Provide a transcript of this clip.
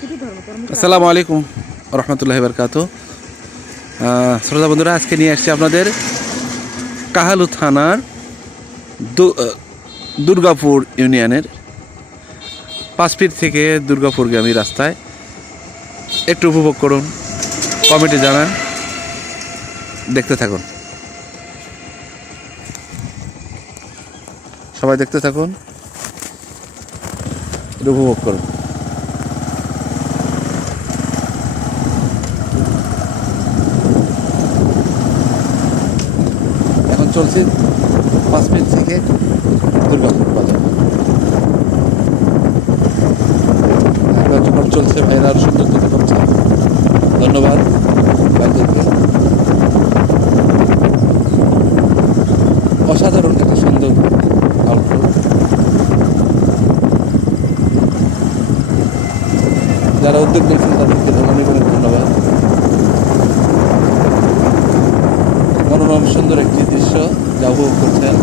আসসালামু আলাইকুম রহমতুল্লাহি বারকাতুহু। শ্রোতা বন্ধুরা, আজকে নিয়ে আসছি আপনাদের কাহালু থানার দুর্গাপুর ইউনিয়নের 5 ফিট থেকে দুর্গাপুরগামী রাস্তায়। একটু উপভোগ করুন, কমেন্টে জানান, দেখতে থাকুন, সবাই দেখতে থাকুন, একটু উপভোগ করুন। এখন চলছে 5 ফিট থেকে দুর্গাপুর বাজার। যখন চলছে ভাইরা আরো সুন্দর তৈরি করছে। ধন্যবাদ ভাইদেরকে। অসাধারণ একটা সুন্দর আউটলুক। যারা উদ্যোগ নিয়েছেন তাদেরকে অনেক অনেক ধন্যবাদ। মনোরম সুন্দর একটি দৃশ্য যা উপভোগ করছেন।